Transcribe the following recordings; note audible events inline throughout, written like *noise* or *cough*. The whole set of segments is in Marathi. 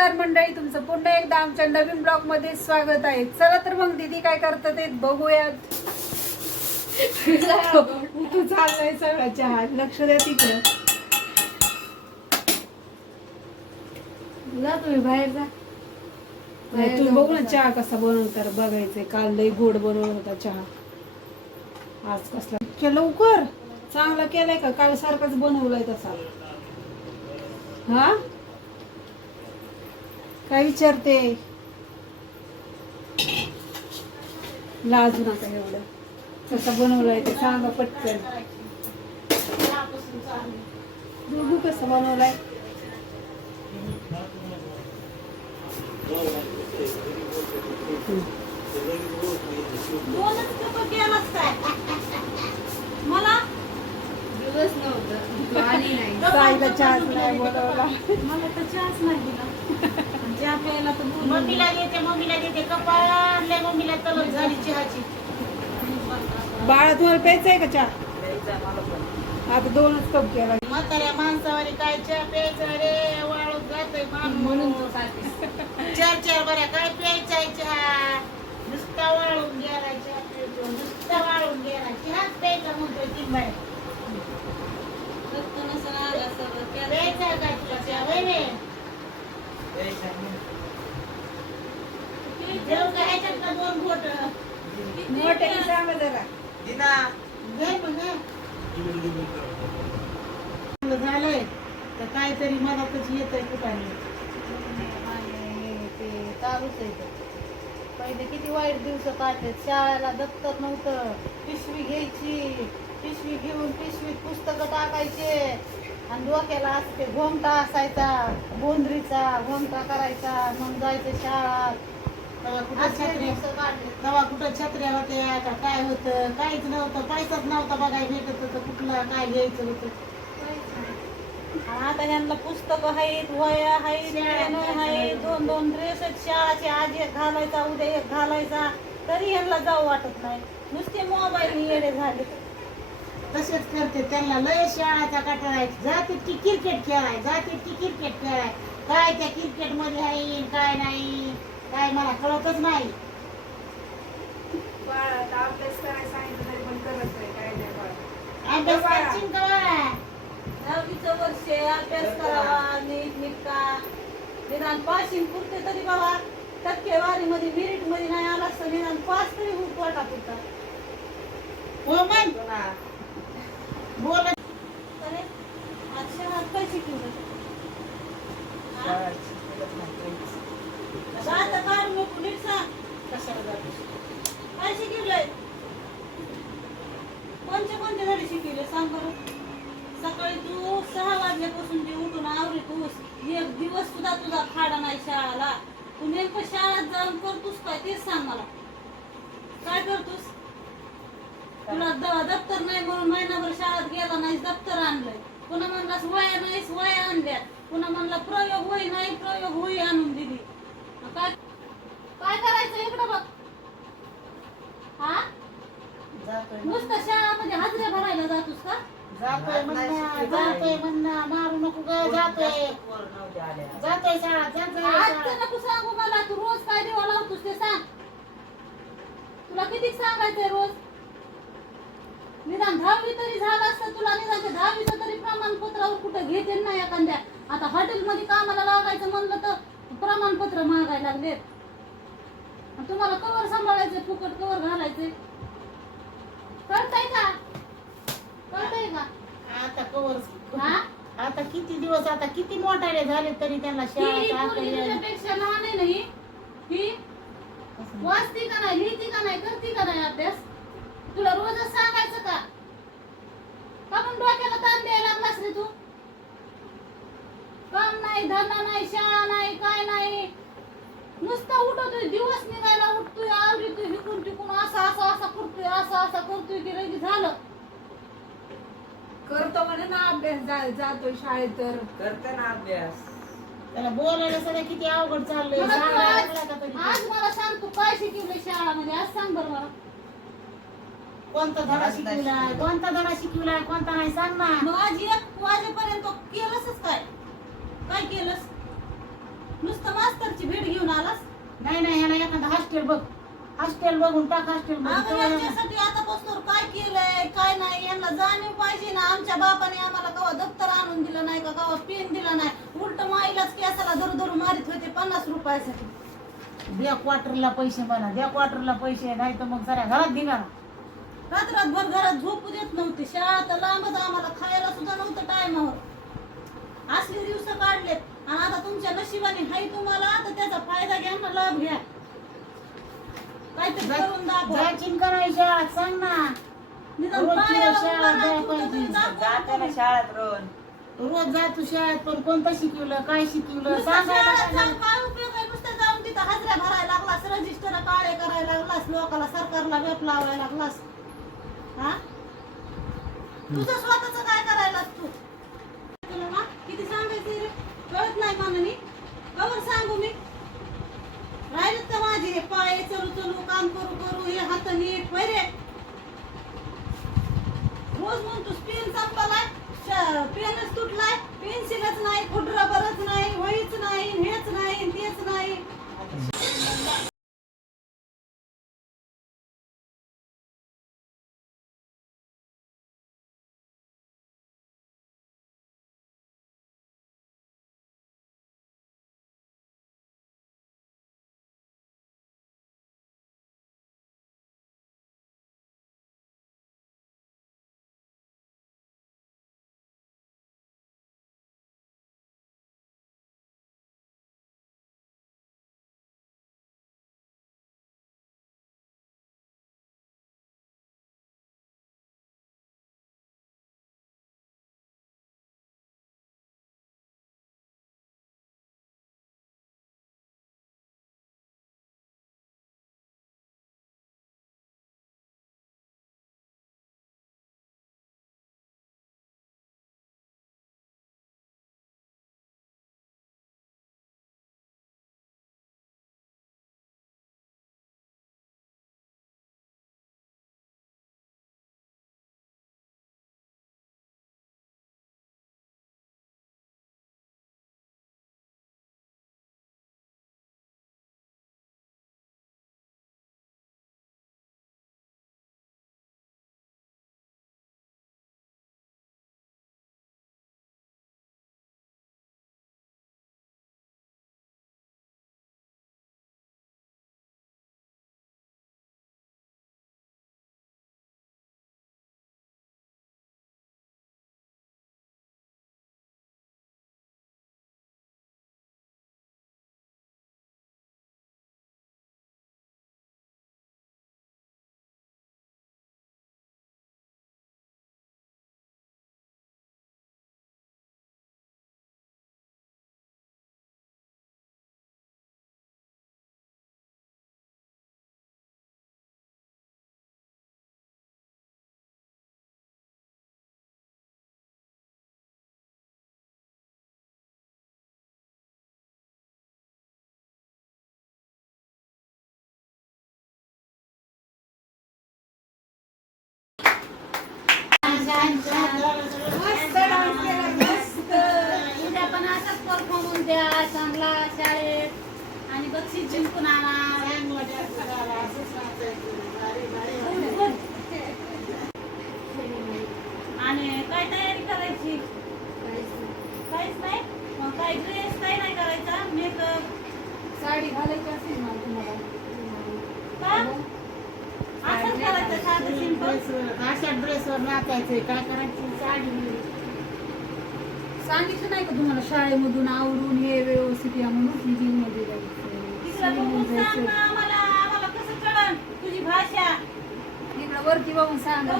नमस्कार मंडळी तुमचं पुन्हा एकदा आमच्या नवीन ब्लॉगमध्ये स्वागत आहे. चला तर मग दीदी काय करतात ते बघूयात. तू चाललाय सगळा चहा. लक्ष द्या तिकडं. जा तुम्ही बाहेर जा. नाही, तुम्ही बघू ना चहा कसा बनवतात बघायचंय. काल लई गोड बनवला होता चहा. आज कसला? इतक्या लवकर? चांगला केलाय का? काल सारखाच बनवलाय तसा. हा? काय विचारते? लाजू नका एवढं. कसा बनवलाय ते सांगा पटकन. बघू कसा बनवलाय. मला? दिवस नव्हतं. *laughs* नाही. साईला मला तर चहाच नाही चहा प्यायला तर मम्मीला देते मम्मीला देते. कपाळले मम्मीला तलप झाली चहाची. बाळा तुम्हाला प्यायचंय का चहा? आता दोनच कप केला म्हाताऱ्या माणसावाली काय चहा प्यायचा? रे वाळून जातोय म्हणून खाते चार चार बऱ्या काय प्यायचा आहे चहा? नुसता वाळून गेला चहा प्यायचो. नुसता वाळून गेला चहाच प्यायचा म्हणतोय तीन बाय. प्यायचा आहे काय तुला चहा? वय रे झालंय तर काहीतरी मनातच येतंय कुठाने ते चालूच आहे ते. पहिले किती वाईट दिवस काढले शाळेला दप्तर नव्हतं. पिशवी घ्यायची पिशवी घेऊन पिशवीत पुस्तकं टाकायचे. आणि डोक्याला असं ते घोमटा असायचा गोंधरीचा घोमटा करायचा मग जायचं शाळात. असले दिवस काढले. तेव्हा कुठं छत्र्या होत्या का काय होतं? काहीच नव्हतं पैसाच नव्हता बघायला भेटत होतं कुठलं काय घ्यायचं होतं. आता ह्यांना पुस्तकं आहेत वया आहेत आहेत दोन दोन ड्रेस आहेत शाळाचे आज एक घालायचा उद्या एक घालायचा. तरी ह्यांना जाऊ वाटत नाही. नुसते मोबाईल येडे झाले. तसेच करते. त्यांना लय शाळाचा कटाळा आहे. जाते की क्रिकेट खेळाय जाते की क्रिकेट खेळाय. काय त्या क्रिकेटमध्ये आहे काय नाही काय मला कळतच नाही. बाळा अभ्यास करायला सांगितलं तरी पण करत नाही काय नाही बाळा. अभ्यास करशील का बाळा? दहावीचं वर्ष आहे, अभ्यास करावा नीट निटका निदान पासिंग पुरते तरी बाबा. टक्केवारीमध्ये मेरिटमध्ये नाही आला असतं निदान पास तरी होऊ पोटा पुरता हो मग? बोल. अरे आज शहरात काय शिकवलं? आता काढ नको नीट सांग. कशाला जाते? काय शिकवलंय? कोणत्या कोणत्या धडे शिकवले? सांग बरं. सकाळी तू सहा वाजल्यापासून ते उठून आवरी तू एक दिवस सुद्धा तुझा खाडा नाही शाळाला. तू नेमकं शाळेत जाऊन करतोस काय तेच सांग मला. काय करतोस? तुला द- दप्तर नाही म्हणून महिनाभर शाळेत गेला नाही दप्तर आणलंय. पुन्हा म्हणलास वया नाहीस वया आणल्यात पुन्हा म्हणला प्रयोग होई नाही प्रयोग होई आणून दिली. काय काय करायचं इकडं बघ. हा? नुसतं शाळामध्ये हाजऱ्या भरायला जातोस का? जातोय म्हणणं जातोय म्हणणं मारू नको ग जातोय. जातोय शाळा जातोय आजचं. नको सांगू मला तू रोज काय देवा लावतोस ते सांग. तुला किती सांगायचंय रोज? निदान दहावी तरी झालं असतं तुला निदान ते दहावीचं तरी प्रमाणपत्रावर कुठं घेते नाही एखाद्या. आता हॉटेलमध्ये कामाला लागायचं म्हणलं तर प्रमाणपत्र मागायला लागलेत. तुम्हाला कवर सांभाळायचे फुकट कवर घालायचे कळतंय का? कळतंय का? आता कवर हा? आता किती दिवस आता किती मोठाले झाले तरी त्यांना तुझ्यापेक्षा लहान आहे ना ही? वाचती का नाही लिहिती का नाही करती का नाही अभ्यास? तुला रोजच सांगायचं का पण डोक्याला ताण द्यायला लागलास रे तू काम नाही धंदा नाही शाळा नाही काय नाही. नुसतं उठवतोय दिवस निघायला उठतोय आवडतोय हिकून तिकून असं असं असं करतोय असं असं करतोय की लगे झालं. करतो म्हणे ना अभ्यास जा- जातोय शाळेत तर. करते ना अभ्यास. त्याला बोलायला सगळं किती अवघड चाललंय. मला तू सांगायला आज लागला मला सांग तू काय शिकवलंय शाळामध्ये? आज सांग बरं मला. कोणता धडा शिकविलाय? कोणता धडा शिकविलाय? कोणता नाही सांग ना. मग आज एक वाजेपर्यंत केलंसच काय? काय केलंस? नुसतं मास्तरची भेट घेऊन आलास? नाही नाही ह्याला एखादं हॉस्टेल बघ. हॉस्टेल बघून टाक हॉस्टेल अगं यांच्यासाठी आतापासून काय केलंय काय नाही यांना जाणीव पाहिजे ना. आमच्या बापाने आम्हाला कवा दप्तर आणून दिलं नाही का कवा पेन दिला नाही. उलट माईलाच केसाला धरू धरू मारित होते पन्नास रुपयासाठी. द्या क्वार्टरला पैसे म्हणा द्या क्वार्टरला पैसे नाही तर मग जरा घरात निघा रात रातभर घरात झोपू देत नव्हते. शाळा तर लांबच आम्हाला खायला सुद्धा नव्हतं टायमावर. असले दिवस काढलेत. आणि आता तुमच्या नशिबाने हाय तुम्हाला तर त्याचा फायदा घ्या ना लाभ घ्या. काहीतरी करून दाखवा. जायची का नाही शाळेत सांग ना. निदान रोजची पायाला शाळा उभं राहून जायला कुठं तरी पाहिजे. दाखवा जाते ना तुम्ही. शाळेत रोज. रोज जा तू शाळेत पण कोणतं शिकवलं काय शिकवलं नुसतं सांगायला शाळेत काय जाऊन काय उपयोग आहे? नुसतं जाऊन तिथं हजऱ्या भरायला लागलास रजिस्टर काळे करायला लागलास लोकाला सरकारला वेप लावायला लागलास. हा? तुझं स्वतःच काय करायला तू तुला ना किती सांगायचं रे कळत नाही माननी कवर सांगू मी राहिलेत तर माझे हे पाय चलू चलू काम करू करू हे हात नीट होय रे. रोज म्हणतोस पेन संपलाय श- पेनच तुटलाय पेन्सिलच नाही खोड रबरच परफॉर्मन्स द्या चांगला शाळेत. आणि बक्षीस जिंकून आणा. आणि काय तयारी करायची? काहीच नाही? मग काय ड्रेस काय नाही करायचा? मेकअप साडी घालायची असेल ना तुम्हाला? का? असंच करायचं साधं सिंपल अशा ड्रेसवर नाचायचंय. काय करायचं? साडी. सांगितलं नाही का तुम्हाला शाळेमधून आवरून हे व्यवस्थित या म्हणून मध्ये जायचं. तुझी भाषा? इकडं वरती बघून सांगा.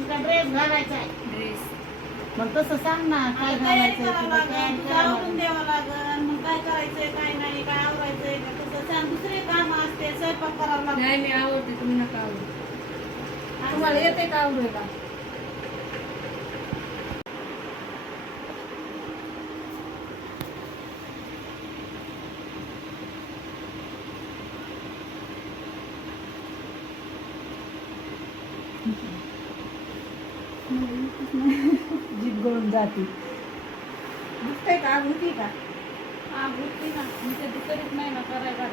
का ड्रेस घालायचा? आहे ड्रेस. मग तसं सांग ना काय घालायचं तुझं द्यावं लागेल मग काय करायचंय काय नाही काय आवरायचंय का कसं सांग. दुसरे काम असते स्वयंपाक करावं लागेल नाही मी आवडते तुम्ही नका आवडते तुम्हाला येते का आवडायला जीभ जाते दिसतंय का? आग होती का? हा होती ना. मी नाही ना करायला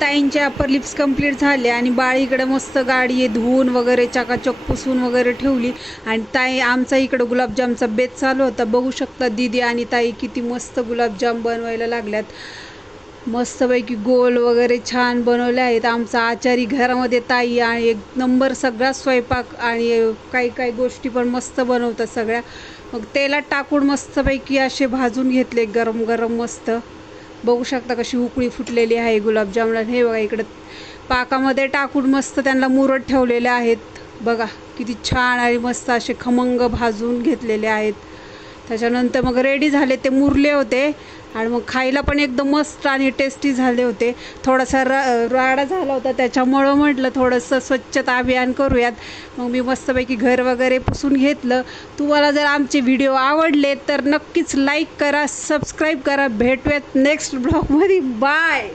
ताईंचे अपर लिप्स कंप्लीट झाले आणि बाळ इकडे मस्त गाडी धुवून वगैरे चकाचक पुसून वगैरे ठेवली. आणि ताई आमचा इकडं गुलाबजामचा बेत चालू होता. बघू शकता दीदी आणि ताई किती मस्त गुलाबजाम बनवायला लागल्यात. मस्तपैकी गोल वगैरे छान बनवले आहेत. आमचा आचारी घरामध्ये ताई आणि एक नंबर सगळा स्वयंपाक आणि काही काही गोष्टी पण मस्त बनवतात सगळ्या. मग तेलात टाकून मस्तपैकी असे भाजून घेतले गरम गरम मस्त. बघू शकता कशी उकळी फुटलेली आहे गुलाबजामला हे बघा इकडं पाकामध्ये टाकून मस्त त्यांना मुरत ठेवलेले आहेत. बघा किती छान आणि मस्त असे खमंग भाजून घेतलेले आहेत. त्याच्यानंतर मग रेडी झाले ते मुरले होते. आणि मग खायला पण एकदम मस्त आणि टेस्टी झाले होते. थोडासा र राडा झाला होता. त्याच्यामुळं म्हटलं थोडंसं स्वच्छता अभियान करूयात. मग मी मस्तपैकी घर वगैरे पुसून घेतलं. तुम्हाला जर आमचे व्हिडिओ आवडले तर नक्कीच लाईक करा सबस्क्राईब करा. भेटूयात नेक्स्ट ब्लॉगमध्ये बाय